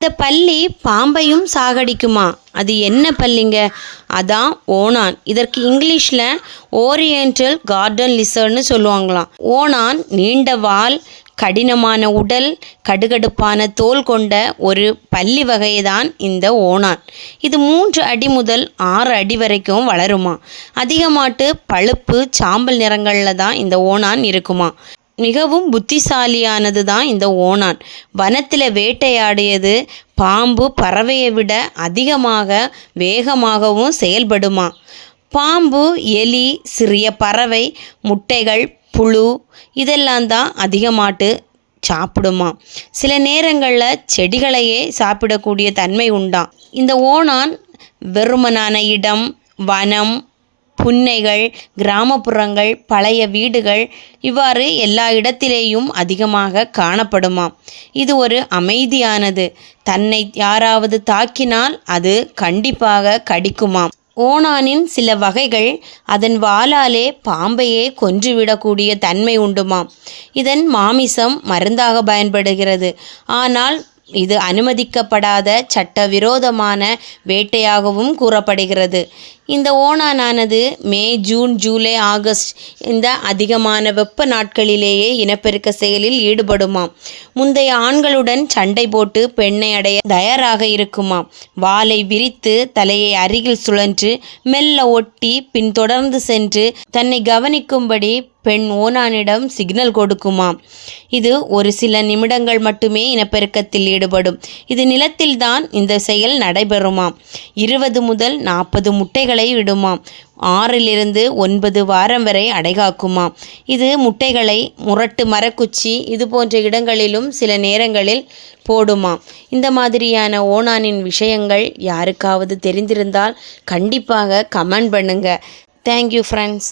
இந்த பல்லி பாம்பையும் சாகடிக்குமா? அது என்ன பல்லிங்க அதான் ஓணான் இதற்கு இங்கிலீஷில் ஓரியண்டல் கார்டன் லிசர்ட்னு சொல்லுவாங்களாம். ஓணான் நீண்ட வால் கடினமான உடல் கடுகடுப்பான தோல் கொண்ட ஒரு பல்லி வகையை தான் இந்த ஓணான் இது மூன்று அடி முதல் ஆறு அடி வரைக்கும் வளருமா? அதிகமாட்டு பழுப்பு சாம்பல் நிறங்களில் தான் இந்த ஓணான் இருக்குமா? மிகவும் புத்திசாலியானது தான் இந்த ஓணான் வனத்தில் வேட்டையாடியது பாம்பு பறவையை விட அதிகமாக வேகமாகவும் செயல்படுமா? பாம்பு எலி சிறிய பறவை முட்டைகள் புழு இதெல்லாம் தான் அதிகமாட்டு சாப்பிடுமா? சில நேரங்களில் செடிகளையே சாப்பிடக்கூடிய தன்மை உண்டாம். இந்த ஓணான் வெறுமனான இடம் வனம் புன்னைகள் கிராமப்புறங்கள் பழைய வீடுகள் இவ்வாறு எல்லா இடத்திலேயும் அதிகமாக காணப்படுமாம். இது ஒரு அமைதியானது. தன்னை யாராவது தாக்கினால் அது கண்டிப்பாக கடிக்குமாம். ஓணானின் சில வகைகள் அதன் வாளாலே பாம்பையே கொன்றுவிடக்கூடிய தன்மை உண்டுமாம். இதன் மாமிசம் மருந்தாக பயன்படுகிறது. ஆனால் இது அனுமதிக்கப்படாத சட்டவிரோதமான வேட்டையாகவும் கூறப்படுகிறது. இந்த ஓணானானது மே ஜூன் ஜூலை ஆகஸ்ட் இந்த அதிகமான வெப்ப நாட்களிலேயே இனப்பெருக்க செயலில் ஈடுபடுமாம். முந்தைய ஆண்களுடன் சண்டை போட்டு பெண்ணை அடைய தயாராக இருக்குமாம். வாலை விரித்து தலையை அருகில் சுழன்று மெல்ல ஒட்டி பின் தொடர்ந்து சென்று தன்னை கவனிக்கும்படி பெண் ஓனானிடம் சிக்னல் கொடுக்குமாம். இது ஒரு சில நிமிடங்கள் மட்டுமே இனப்பெருக்கத்தில் ஈடுபடும். இது நிலத்தில்தான் இந்த செயல் நடைபெறுமாம். இருபது முதல் நாற்பது முட்டைகளை விடுமாம். ஆறிலிருந்து ஒன்பது வாரம் வரை அடைகாக்குமாம். இது முட்டைகளை முரட்டு மரக்குச்சி இது போன்ற இடங்களிலும் சில நேரங்களில் போடுமாம். இந்த மாதிரியான ஓணானின் விஷயங்கள் யாருக்காவது தெரிந்திருந்தால் கண்டிப்பாக கமெண்ட் பண்ணுங்கள் தேங்க்யூ ஃப்ரெண்ட்ஸ்.